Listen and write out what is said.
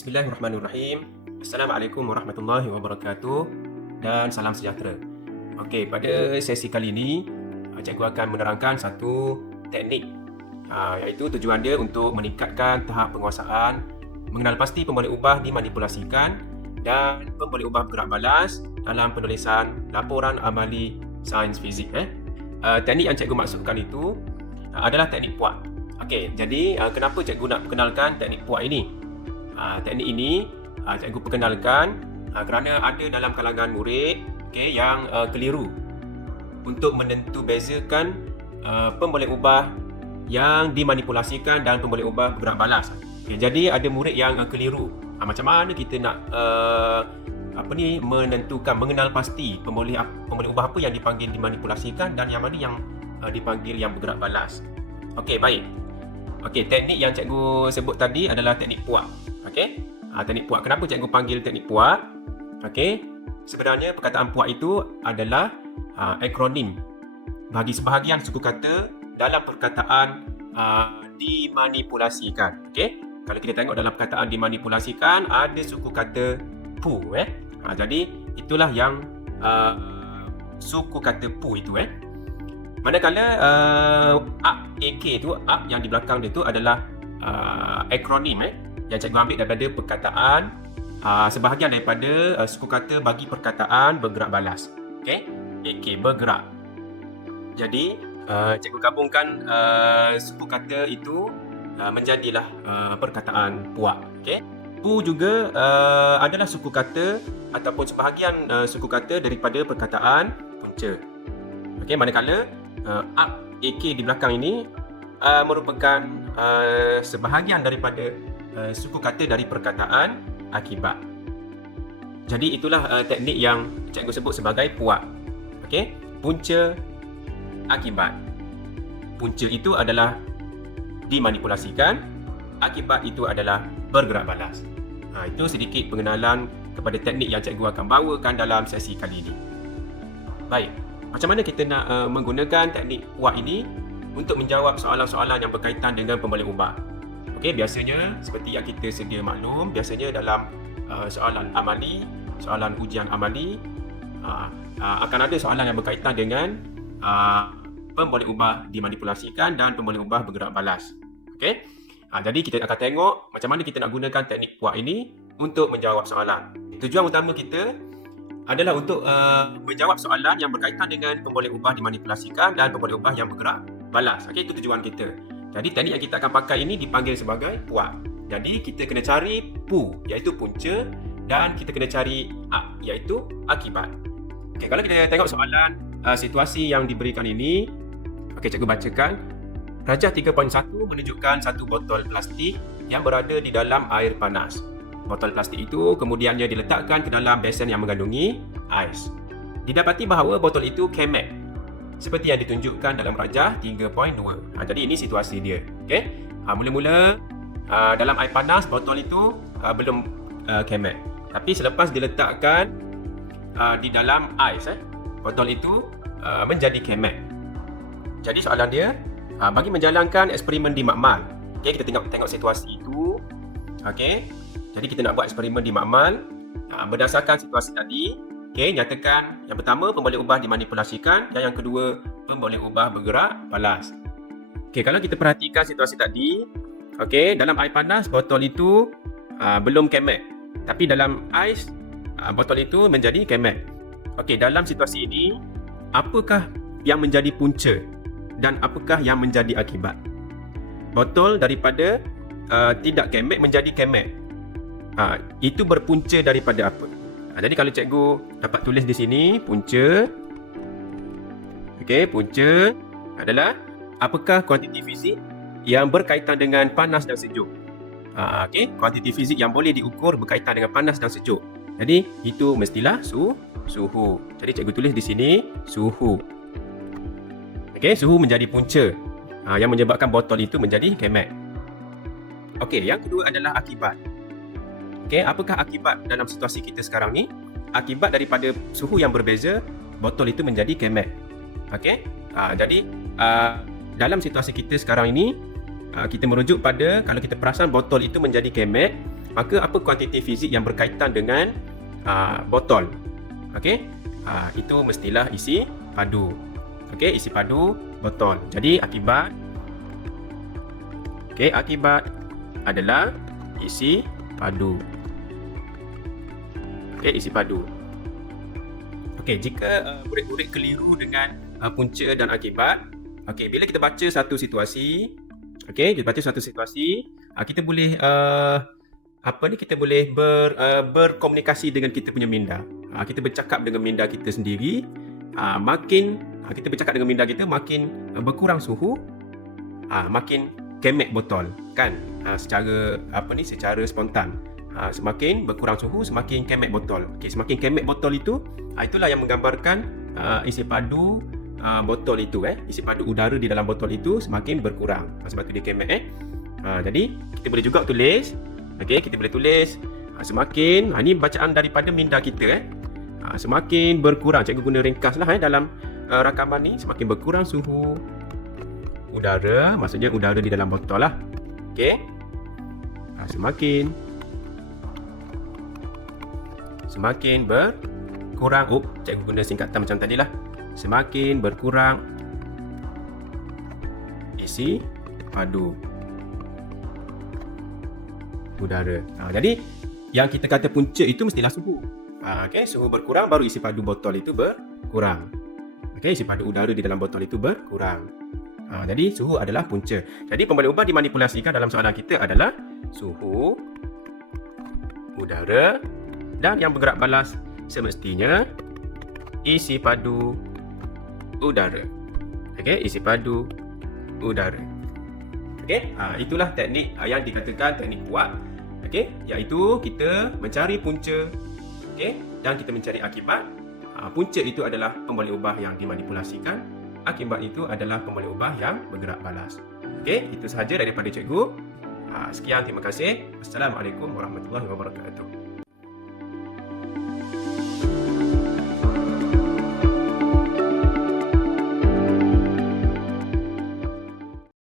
Bismillahirrahmanirrahim. Assalamualaikum warahmatullahi wabarakatuh dan salam sejahtera. Okey, pada sesi kali ini cikgu akan menerangkan satu teknik iaitu tujuan dia untuk meningkatkan tahap penguasaan, mengenal pasti pemboleh ubah dimanipulasikan dan pemboleh ubah bergerak balas dalam penulisan laporan amali sains fizik. Teknik yang cikgu maksudkan itu adalah teknik puak. Okey, jadi kenapa cikgu nak perkenalkan teknik puak ini? Teknik ini cikgu perkenalkan kerana ada dalam kalangan murid yang keliru untuk menentu bezakan pemboleh ubah yang dimanipulasikan dan pemboleh ubah bergerak balas. Jadi ada murid yang keliru. Macam mana kita nak mengenal pasti pemboleh ubah apa yang dipanggil dimanipulasikan dan yang mana yang dipanggil yang bergerak balas. Okey, baik. Okey, teknik yang cikgu sebut tadi adalah teknik puak. Okey, teknik puak. Kenapa cikgu panggil teknik puak? Okey, sebenarnya perkataan puak itu adalah akronim bagi sebahagian suku kata dalam perkataan dimanipulasikan. Okey, kalau kita tengok dalam perkataan dimanipulasikan ada suku kata pu. Jadi itulah yang suku kata pu itu. Manakala AK tu, yang di belakang dia tu adalah akronim yang cikgu ambil daripada perkataan sebahagian daripada suku kata bagi perkataan bergerak balas. Okey, AK bergerak. Jadi cikgu gabungkan suku kata itu menjadilah perkataan puak. Okey, pu juga adalah suku kata ataupun sebahagian suku kata daripada perkataan punca. Okey, manakala AK di belakang ini merupakan sebahagian daripada suku kata dari perkataan akibat. Jadi itulah teknik yang cikgu sebut sebagai puak. Okey, punca akibat. Punca itu adalah dimanipulasikan, akibat itu adalah bergerak balas. Itu sedikit pengenalan kepada teknik yang cikgu akan bawakan dalam sesi kali ini. Baik, macam mana kita nak menggunakan teknik puak ini untuk menjawab soalan-soalan yang berkaitan dengan pemboleh ubah? Okey, biasanya seperti yang kita sedia maklum, biasanya dalam soalan amali, soalan ujian amali akan ada soalan yang berkaitan dengan pemboleh ubah dimanipulasikan dan pemboleh ubah bergerak balas. Okey, jadi kita akan tengok macam mana kita nak gunakan teknik puak ini untuk menjawab soalan. Tujuan utama kita adalah untuk menjawab soalan yang berkaitan dengan pemboleh ubah dimanipulasikan dan pemboleh ubah yang bergerak balas. Okey, itu tujuan kita. Jadi teknik yang kita akan pakai ini dipanggil sebagai puak. Jadi kita kena cari pu iaitu punca dan kita kena cari iaitu akibat. Okey, kalau kita tengok soalan situasi yang diberikan ini, okey, cikgu bacakan. Rajah 3.1 menunjukkan satu botol plastik yang berada di dalam air panas. Botol plastik itu kemudiannya diletakkan ke dalam besen yang mengandungi ais. Didapati bahawa botol itu kemek seperti yang ditunjukkan dalam rajah 3.2. Jadi ini situasi dia. Okey. Mula-mula dalam air panas botol itu belum kemek. Tapi selepas diletakkan di dalam ais, botol itu menjadi kemek. Jadi soalan dia, bagi menjalankan eksperimen di makmal. Okey, kita tengok situasi itu. Okey. Jadi kita nak buat eksperimen di makmal berdasarkan situasi tadi. Okey, nyatakan yang pertama pemboleh ubah dimanipulasikan dan yang kedua pemboleh ubah bergerak balas. Okey, kalau kita perhatikan situasi tadi, okey, dalam air panas botol itu belum kemek. Tapi dalam ais botol itu menjadi kemek. Okey, dalam situasi ini apakah yang menjadi punca dan apakah yang menjadi akibat? Botol daripada tidak kemek menjadi kemek. Itu berpunca daripada apa? Jadi kalau cikgu dapat tulis di sini punca. Okey, punca adalah apakah kuantiti fizik yang berkaitan dengan panas dan sejuk. Okey, kuantiti fizik yang boleh diukur berkaitan dengan panas dan sejuk. Jadi itu mestilah suhu. Jadi cikgu tulis di sini suhu. Okey, suhu menjadi punca yang menyebabkan botol itu menjadi kemek. Okey, yang kedua adalah akibat. Okey, apakah akibat dalam situasi kita sekarang ni? Akibat daripada suhu yang berbeza, botol itu menjadi kemek. Okey, jadi dalam situasi kita sekarang ini, kita merujuk pada kalau kita perasan botol itu menjadi kemek, maka apa kuantiti fizik yang berkaitan dengan botol? Okey, itu mestilah isi padu. Okey, isi padu botol. Jadi akibat adalah isi padu. Okey, isi padu. Okey, jika murid-murid keliru dengan punca dan akibat, okey, bila kita baca satu situasi, kita boleh kita boleh berkomunikasi dengan kita punya minda. Kita bercakap dengan minda kita sendiri. Makin kita bercakap dengan minda kita, makin berkurang suhu, makin kemek botol, kan? Secara spontan. Semakin berkurang suhu, semakin kemek botol. Okey, semakin kemek botol itu, itulah yang menggambarkan isi padu botol itu, isi padu udara di dalam botol itu semakin berkurang sebab tu dia kemek. Jadi kita boleh juga tulis, kita boleh tulis semakin, ini bacaan daripada minda kita, semakin berkurang, cikgu guna ringkas lah dalam rakaman ni, semakin berkurang suhu udara, maksudnya udara di dalam botol lah. Okey, semakin berkurang, cikgu guna singkatan macam tadi lah, semakin berkurang isi padu udara. Jadi yang kita kata punca itu mestilah suhu. Suhu berkurang baru isi padu botol itu berkurang. Isi padu udara di dalam botol itu berkurang. Jadi suhu adalah punca. Jadi pembalik ubah dimanipulasikan dalam soalan kita adalah suhu, udara, dan yang bergerak balas semestinya isi padu udara. Isi padu udara. Itulah teknik yang dikatakan teknik puak. Iaitu kita mencari punca, dan kita mencari akibat. Punca itu adalah pembalik ubah yang dimanipulasikan. Akibat itu adalah pembalik ubah yang bergerak balas. Itu sahaja daripada cikgu. Sekian, terima kasih. Assalamualaikum warahmatullahi wabarakatuh.